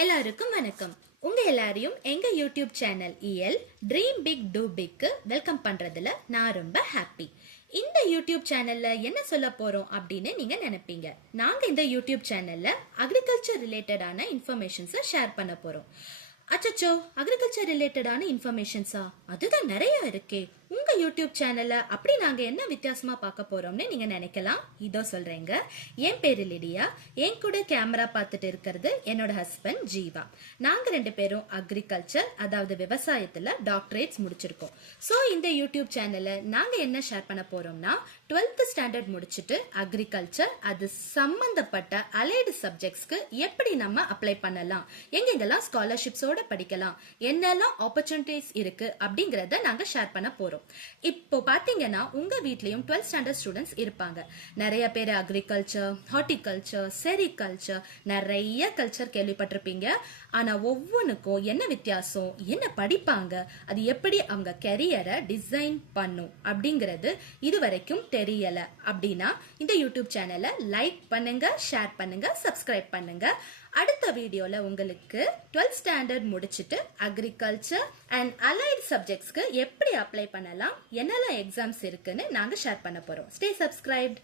எல்லாருக்கும் வணக்கம். உங்க எல்லாரையும் எங்க யூடியூப் சேனல் இஎல் dream big to big welcome பண்றதுல நான் ரொம்ப ஹாப்பி. இந்த யூடியூப் சேனல்ல என்ன சொல்ல போறோம் அப்படின்னு நீங்க நினைப்பீங்க. நாங்க இந்த யூடியூப் சேனல்ல அக்ரிகல்ச்சர் ரிலேட்டடான இன்ஃபர்மேஷன்ஸை ஷேர் பண்ண போறோம். அச்சச்சோ, அக்ரிகல்ச்சர் ரிலேட்டடான இன்ஃபர்மேஷன்ஸா? அதுதான் நிறைய இருக்கே. உங்க யூடியூப் சேனல்ல அப்படி நாங்க என்ன வித்தியாசமா பார்க்க போறோம்னு நீங்க நினைக்கலாம். இதோ சொல்றேங்க. என் பேரு லிடியா. என் கூட கேமரா பார்த்துட்டு இருக்கிறது என்னோட ஹஸ்பண்ட் ஜீவா. நாங்க ரெண்டு பேரும் அக்ரிகல்ச்சர், அதாவது விவசாயத்துல டாக்டரேட்ஸ் முடிச்சிருக்கோம். சோ இந்த யூடியூப் சேனல்ல நாங்க என்ன ஷேர் பண்ண போறோம்னா 12th ஸ்டாண்டர்ட் முடிச்சிட்டு அக்ரிகல்ச்சர் அது சம்பந்தப்பட்ட அலைடு சப்ஜெக்ட்ஸ்க்கு எப்படி நம்ம அப்ளை பண்ணலாம், எங்கெங்கெல்லாம் ஸ்காலர்ஷிப்ஸோட படிக்கலாம், என்னெல்லாம் ஆப்பர்ச்சுனிட்டிஸ் இருக்கு அப்படிங்கறத நாங்க ஷேர் பண்ண போறோம். இப்போ பாத்தீங்கன்னா உங்க வீட்லயும் 12th ஸ்டாண்டர்ட் ஸ்டூடெண்ட்ஸ் இருப்பாங்க. நிறைய பேர் அக்ரிகல்ச்சர், ஹார்டிகல்ச்சர், செரிகல்ச்சர், நிறைய கல்ச்சர் கேள்விப்பட்டிருப்பீங்க. ஆனா ஒவ்வொன்றுக்கும் என்ன வித்தியாசம், என்ன படிப்பாங்க, அது எப்படி அவங்க கெரியரை டிசைன் பண்ணும் அப்படிங்கிறது இதுவரைக்கும் தெரியல அப்படின்னா இந்த யூடியூப் சேனலை லைக் பண்ணுங்க, ஷேர் பண்ணுங்க, சப்ஸ்கிரைப் பண்ணுங்க. அடுத்த வீடியோல உங்களுக்கு 12th ஸ்டாண்டர்ட் முடிச்சிட்டு அக்ரிகல்ச்சர் அண்ட் அலைட் சப்ஜெக்ட்ஸ்க்கு எப்படி அப்ளை பண்ணலாம், என்னெல்லாம் எக்ஸாம்ஸ் இருக்குன்னு நாங்க ஷேர் பண்ண போறோம். Stay subscribed.